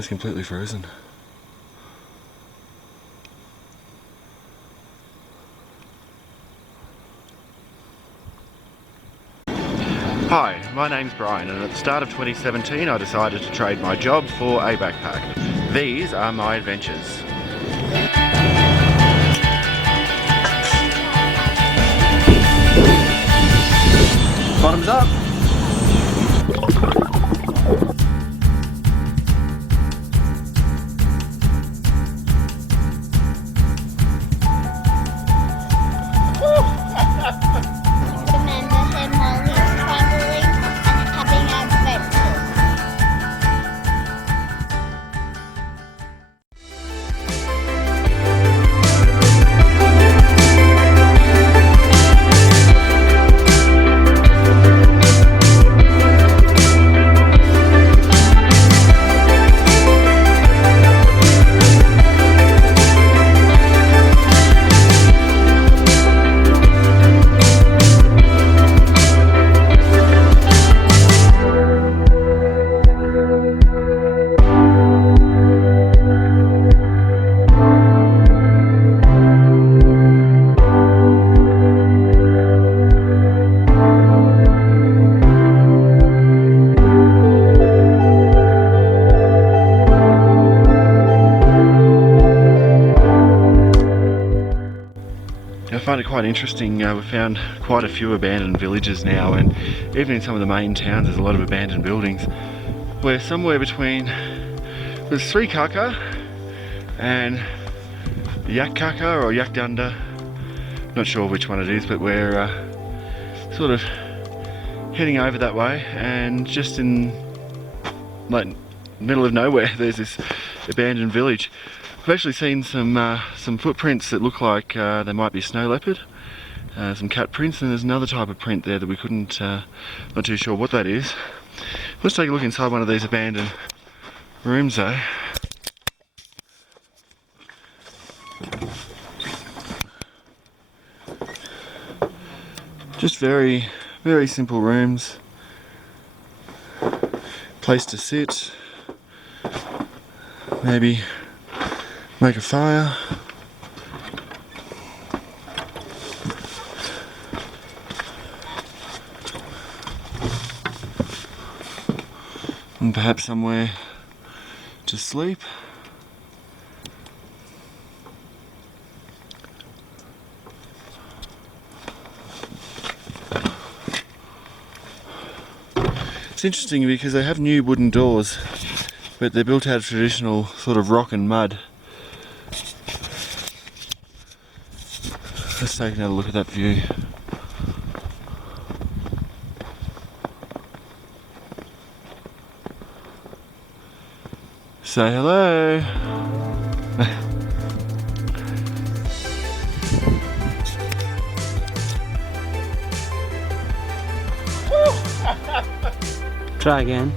It's completely frozen. Hi, my name's Brian, and at the start of 2017 I decided to trade my job for a backpack. These are my adventures. Bottoms up! I find it quite interesting. We've found quite a few abandoned villages now, and even in some of the main towns there's a lot of abandoned buildings. We're somewhere between, there's Sri Kaka and Yak Kaka or Yak Dunda, not sure which one it is, but we're sort of heading over that way, and just in like middle of nowhere there's this abandoned village. I've actually seen some footprints that look like they might be snow leopard, some cat prints, and there's another type of print there that we couldn't, not too sure what that is. Let's take a look inside one of these abandoned rooms though. Just very, very simple rooms. Place to sit, maybe make a fire. And perhaps somewhere to sleep. It's interesting because they have new wooden doors, but they're built out of traditional sort of rock and mud. Let's take another look at that view. Say hello. Try again.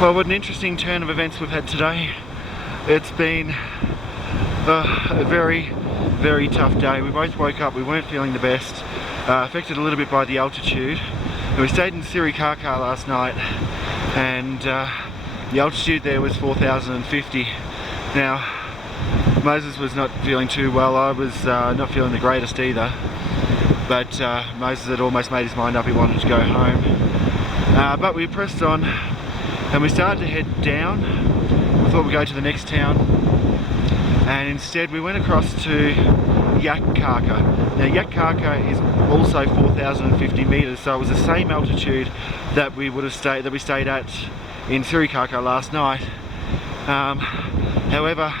Well, what an interesting turn of events we've had today. It's been a very, very tough day. We both woke up, we weren't feeling the best, affected a little bit by the altitude. And we stayed in Sri Kaka last night, and the altitude there was 4,050. Now, Moses was not feeling too well. I was not feeling the greatest either. But Moses had almost made his mind up, he wanted to go home. But we pressed on, and we started to head down. We thought we'd go to the next town, and instead we went across to Yak Kaka. Now Yak Kaka is also 4,050 meters, so it was the same altitude that we stayed at in Sri Kaka last night. However,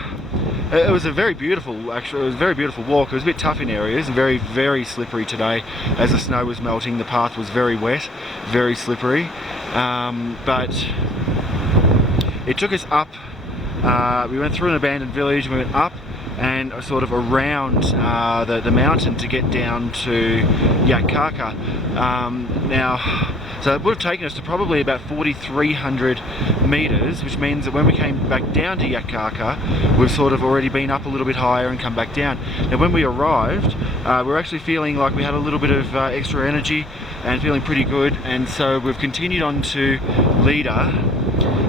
it was a very beautiful, actually, it was a very beautiful walk. It was a bit tough in areas, very, very slippery today. As the snow was melting, the path was very wet, very slippery. But it took us up. We went through an abandoned village, we went up and sort of around the mountain to get down to Yakarka. So it would have taken us to probably about 4,300 metres, which means that when we came back down to Yakarka, we've sort of already been up a little bit higher and come back down. Now when we arrived, we were actually feeling like we had a little bit of extra energy and feeling pretty good, and so we've continued on to Lida.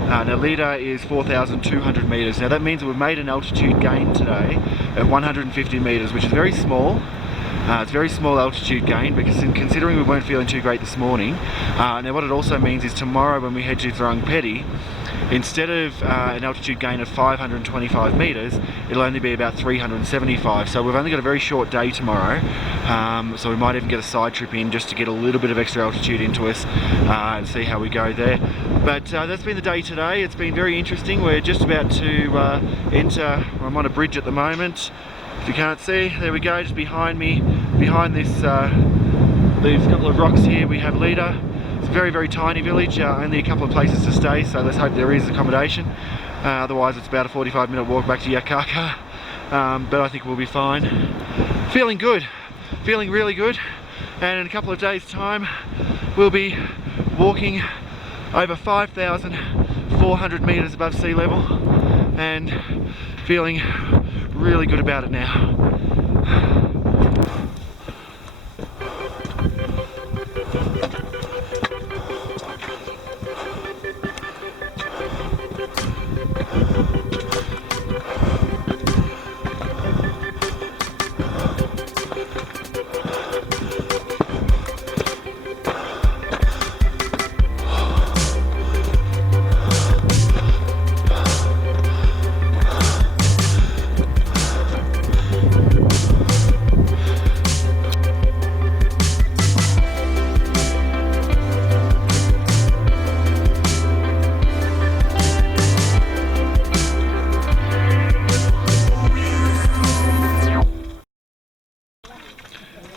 Now Lida is 4,200 metres. Now that means that we've made an altitude gain today at 150 metres, which is very small. It's a very small altitude gain, because considering we weren't feeling too great this morning. Now what it also means is tomorrow when we head to Thurungpedi, instead of an altitude gain of 525 metres, it'll only be about 375. So we've only got a very short day tomorrow, so we might even get a side trip in just to get a little bit of extra altitude into us and see how we go there. But that's been the day today. It's been very interesting. We're just about to enter, I'm on a bridge at the moment. If you can't see, there we go, just behind me, behind this these couple of rocks here, we have Lida. It's a very, very tiny village, only a couple of places to stay, so let's hope there is accommodation. Otherwise it's about a 45-minute walk back to Yakarka, but I think we'll be fine. Feeling good, feeling really good, and in a couple of days' time we'll be walking over 5,400 metres above sea level and feeling really good about it now.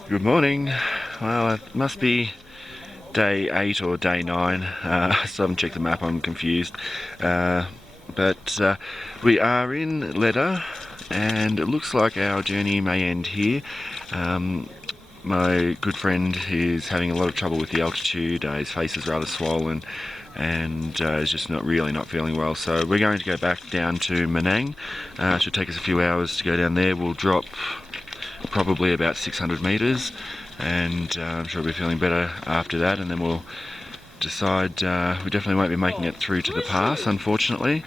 Good morning. Well, it must be day 8 or day 9. I still haven't checked the map, I'm confused. But we are in Leda, and it looks like our journey may end here. My good friend is having a lot of trouble with the altitude. His face is rather swollen and is just not feeling well. So we're going to go back down to Manang. It should take us a few hours to go down there. We'll drop probably about 600 metres, and I'm sure we'll be feeling better after that, and then we'll decide. We definitely won't be making it through to the pass, unfortunately,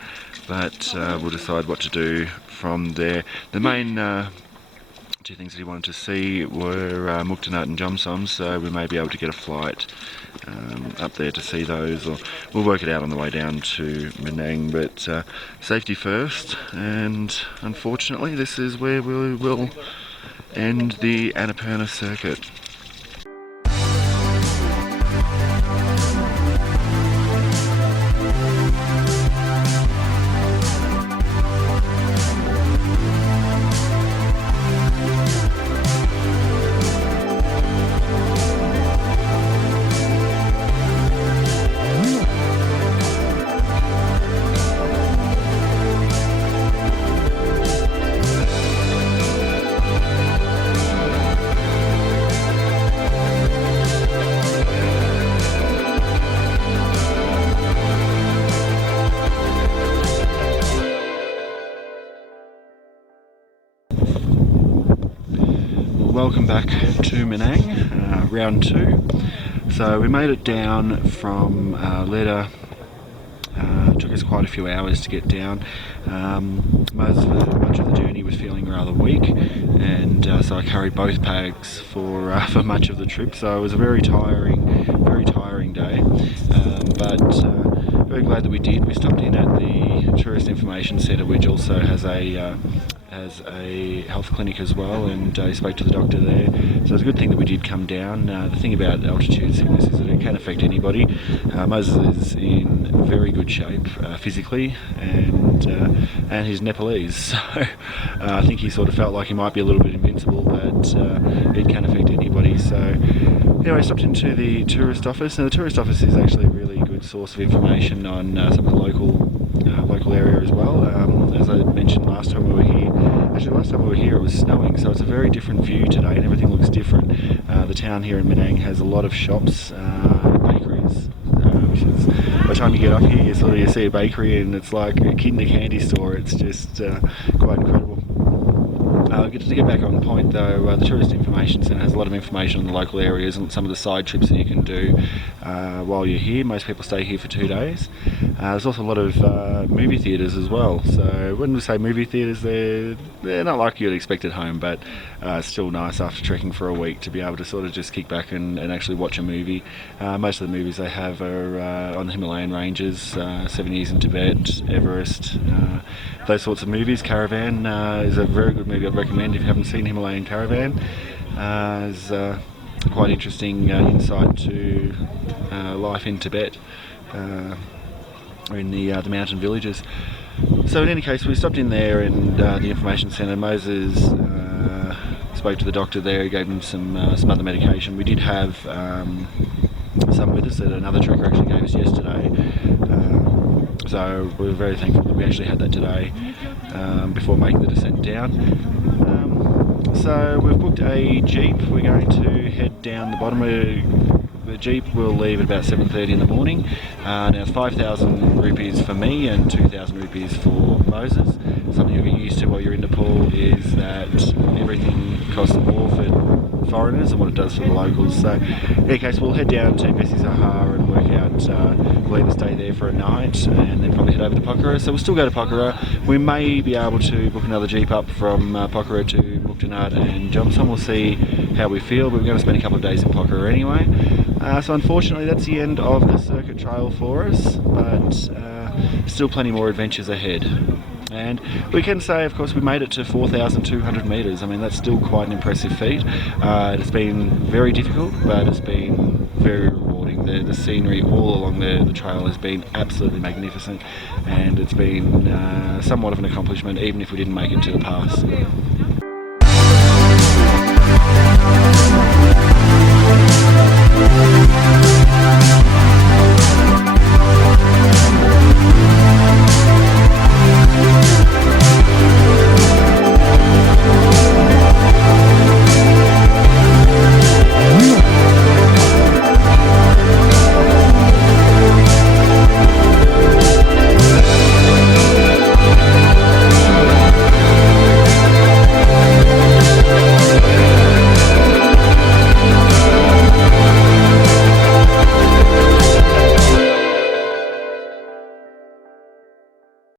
but we'll decide what to do from there. The main two things that he wanted to see were Muktanat and Jomsom, so we may be able to get a flight up there to see those, or we'll work it out on the way down to Manang. But safety first, and unfortunately this is where we will end the Annapurna Circuit. Welcome back to Manang, round 2. So we made it down from Leda. Took us quite a few hours to get down. Much of the journey was feeling rather weak, and so I carried both bags for much of the trip. So it was a very tiring day. But very glad that we did. We stopped in at the Tourist Information Centre, which also has a has a health clinic as well, and he spoke to the doctor there. So it's a good thing that we did come down. The thing about altitude sickness is that it can affect anybody. Moses is in very good shape physically, and he's Nepalese, so I think he sort of felt like he might be a little bit invincible, but it can affect anybody. So anyway, I stopped into the tourist office. Now the tourist office is actually a really good source of information on some of the local area as well. As I mentioned last time we were here, last time we were here it was snowing, so it's a very different view today and everything looks different. The town here in Menang has a lot of shops, bakeries, which is, by the time you get up here you see a bakery and it's like a kid in a candy store. It's just quite incredible. To get back on point though, the Tourist Information Centre has a lot of information on the local areas and some of the side trips that you can do while you're here. Most people stay here for 2 days. There's also a lot of movie theatres as well. So when we say movie theatres, they're not like you'd expect at home, but it's still nice after trekking for a week to be able to sort of just kick back and actually watch a movie. Most of the movies they have are on the Himalayan ranges, 7 Years in Tibet, Everest, those sorts of movies. Caravan is a very good movie I'd recommend if you haven't seen Himalayan Caravan. It's quite interesting insight to life in Tibet, or in the mountain villages. So in any case, we stopped in there and the information centre. Moses spoke to the doctor there. He gave him some other medication. We did have some with us that another trekker actually gave us yesterday. So we were very thankful that we actually had that today before making the descent down. So we've booked a jeep. We're going to head down the bottom of the jeep. Will leave at about 7:30 in the morning. Now 5,000 rupees for me and 2,000 rupees for Moses. Something you'll get used to while you're in Nepal is that everything costs more for foreigners than what it does for the locals. So in any case, we'll head down to Bessie Sahar and work out, we'll either stay there for a night and then probably head over to Pokhara. So we'll still go to Pokhara. We may be able to book another jeep up from Pokhara to Muktanad and Jomsom. We'll see how we feel, but we're going to spend a couple of days in Pokhara anyway. So unfortunately that's the end of the circuit trail for us, but still plenty more adventures ahead. And we can say, of course, we made it to 4,200 metres. I mean, that's still quite an impressive feat. It's been very difficult, but it's been very rewarding. The scenery all along the trail has been absolutely magnificent, and it's been somewhat of an accomplishment, even if we didn't make it to the pass.